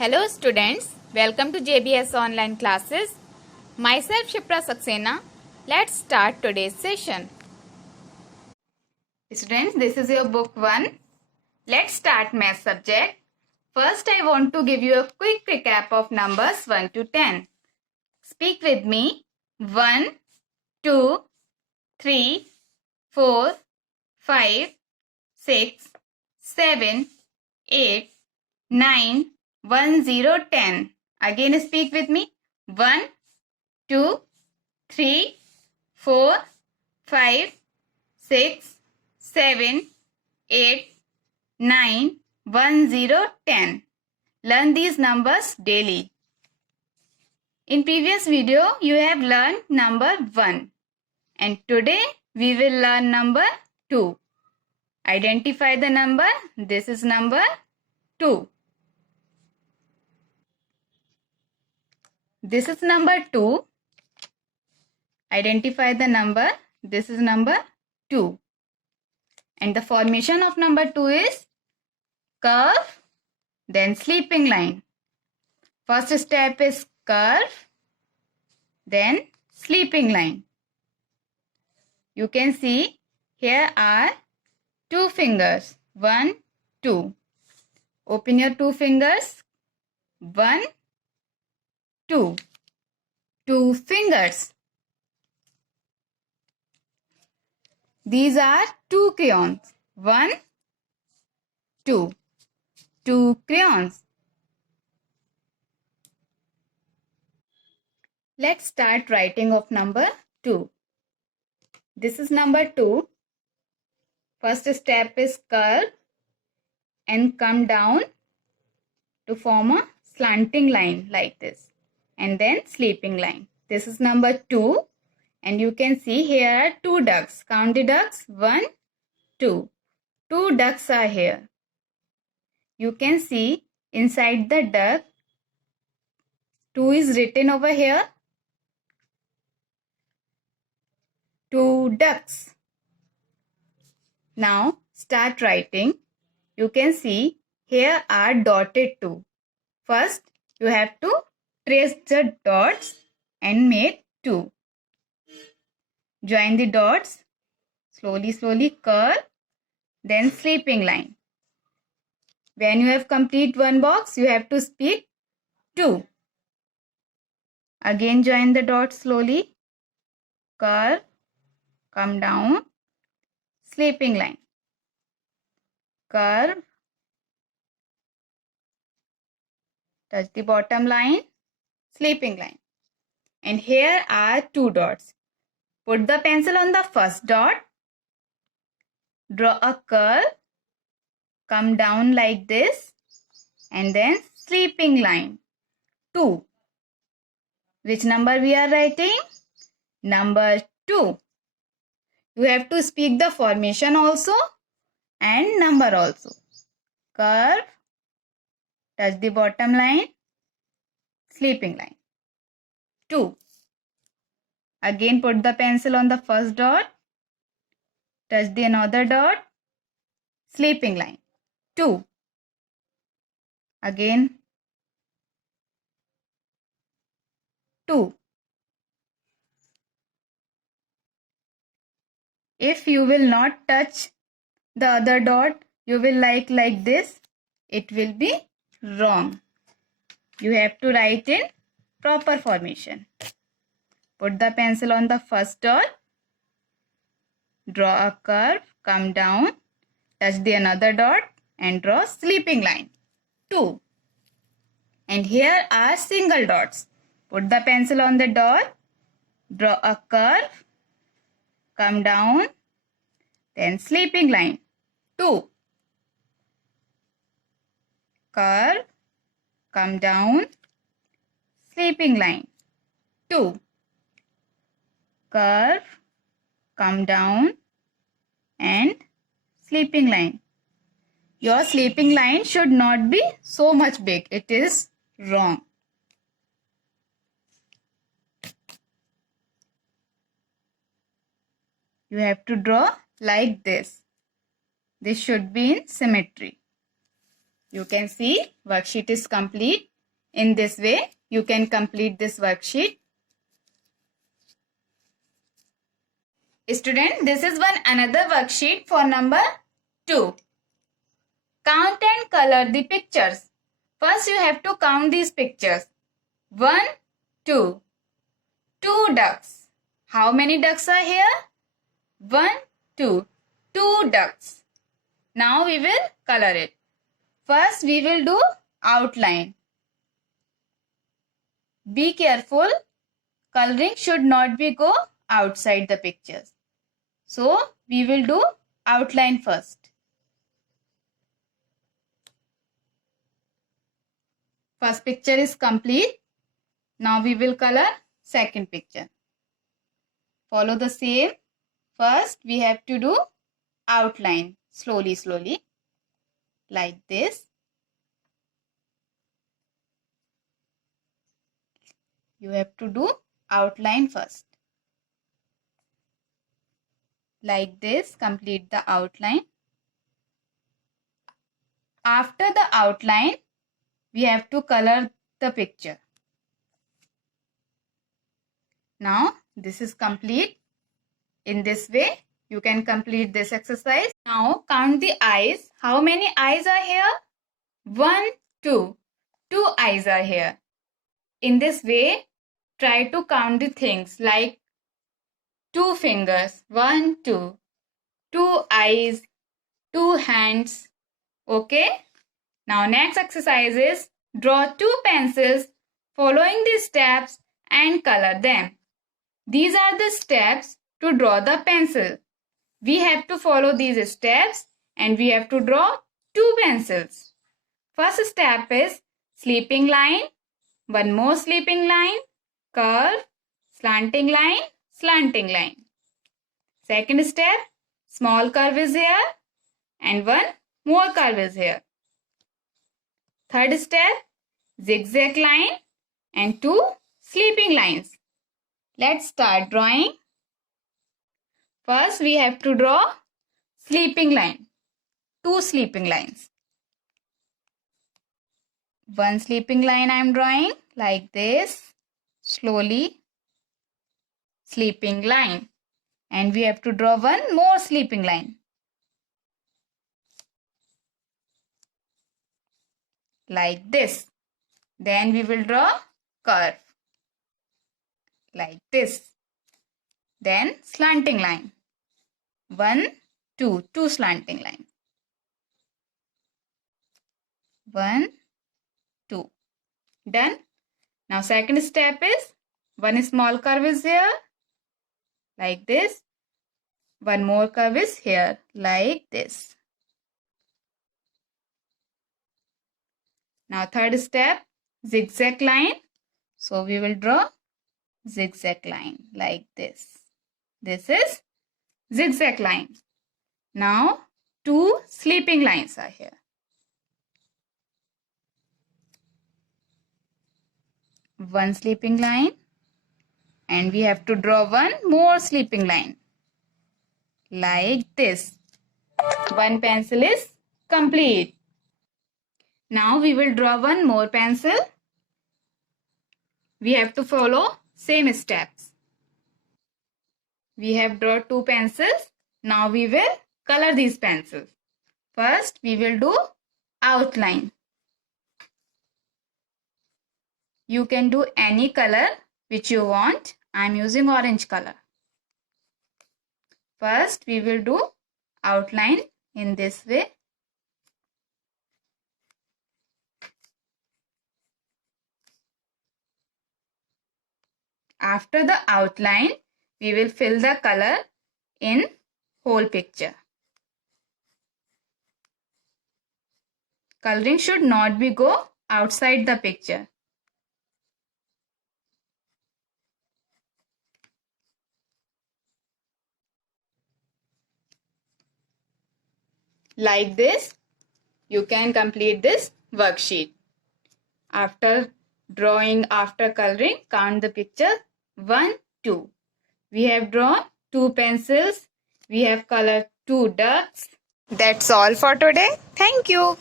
Hello students, welcome to JBS online classes. Myself Shipra Saxena. Let's start today's session. Students, this is your book 1. Let's start math subject. First I want to give you a quick recap of numbers 1 to 10. Speak with me. 1, 2, 3, 4, 5, 6, 7, 8, 9, 1, 0, 10. Again speak with me. 1, 2, 3, 4, 5, 6, 7, 8, 9, 1, 0, 10. Learn these numbers daily. In previous video, you have learned number 1. And today, we will learn number 2. Identify the number. This is number 2. This is number 2. Identify the number. This is number 2. And the formation of number 2 is curve, then sleeping line. First step is curve, then sleeping line. You can see here are 2 fingers. 1, 2. Open your 2 fingers. 1, 2. 2 fingers. These are 2 crayons. 1, 2. 2 crayons. Let's start writing of number 2. This is number 2. First step is curve and come down to form a slanting line like this. And then sleeping line. This is number 2. And you can see here are 2 ducks. Count the ducks. 1, 2. 2 ducks are here. You can see inside the duck 2 is written over here. 2 ducks. Now start writing. You can see here are dotted 2. First you have to trace the dots and make 2. Join the dots. Slowly curve. Then sleeping line. When you have complete one box, you have to speak 2. Again join the dots slowly. Curve. Come down. Sleeping line. Curve. Touch the bottom line. Sleeping line. And here are 2 dots. Put the pencil on the first dot. Draw a curve. Come down like this. And then sleeping line. 2. Which number we are writing? Number 2. You have to speak the formation also and number also. Curve. Touch the bottom line. Sleeping line. 2. Again put the pencil on the first dot. Touch the another dot. Sleeping line. 2. Again 2. If you will not touch the other dot, you will like this. It will be wrong. You have to write in proper formation. Put the pencil on the first dot. Draw a curve. Come down. Touch the another dot and draw sleeping line. 2. And here are single dots. Put the pencil on the dot. Draw a curve. Come down. Then sleeping line. 2. Curve. Come down. Sleeping line. 2. Curve. Come down. And sleeping line. Your sleeping line should not be so much big. It is wrong. You have to draw like this. This should be in symmetry. You can see worksheet is complete. In this way, you can complete this worksheet. Student, this is another worksheet for number 2. Count and color the pictures. First, you have to count these pictures. 1, 2. 2 ducks. How many ducks are here? 1, 2. 2 ducks. Now we will color it. First, we will do outline. Be careful. Coloring should not be go outside the pictures. So, we will do outline first. First picture is complete. Now we will color second picture. Follow the same. First, we have to do outline slowly, like this. You have to do outline first. Like this, complete the outline. After the outline, we have to color the picture. Now, this is complete. In this way, you can complete this exercise. Now, count the eyes. How many eyes are here? 1, 2. 2 eyes are here. In this way, try to count the things like 2 fingers. 1, 2. 2 eyes. 2 hands. Okay? Now, next exercise is draw 2 pencils following the steps and color them. These are the steps to draw the pencil. We have to follow these steps and we have to draw 2 pencils. First step is sleeping line, one more sleeping line, curve, slanting line, slanting line. Second step, small curve is here and one more curve is here. Third step, zigzag line and 2 sleeping lines. Let's start drawing. First, we have to draw sleeping line. 2 sleeping lines. One sleeping line I am drawing like this. Slowly. Sleeping line. And we have to draw one more sleeping line. Like this. Then we will draw curve. Like this. Then slanting line. 1, 2. 2 slanting line. 1, 2. Done. Now second step is one small curve is here. Like this. One more curve is here. Like this. Now third step, zigzag line. So we will draw zigzag line like this. This is zigzag line. Now 2 sleeping lines are here. One sleeping line and we have to draw one more sleeping line like this. One pencil is complete. Now we will draw one more pencil. We have to follow same steps. We have drawn 2 pencils. Now we will color these pencils. First we will do outline. You can do any color which you want. I am using orange color. First we will do outline in this way. After the outline, we will fill the color in whole picture. Coloring should not be go outside the picture. Like this, you can complete this worksheet. After drawing, after coloring, count the picture. 1, 2. We have drawn 2 pencils. We have colored 2 ducks. That's all for today. Thank you.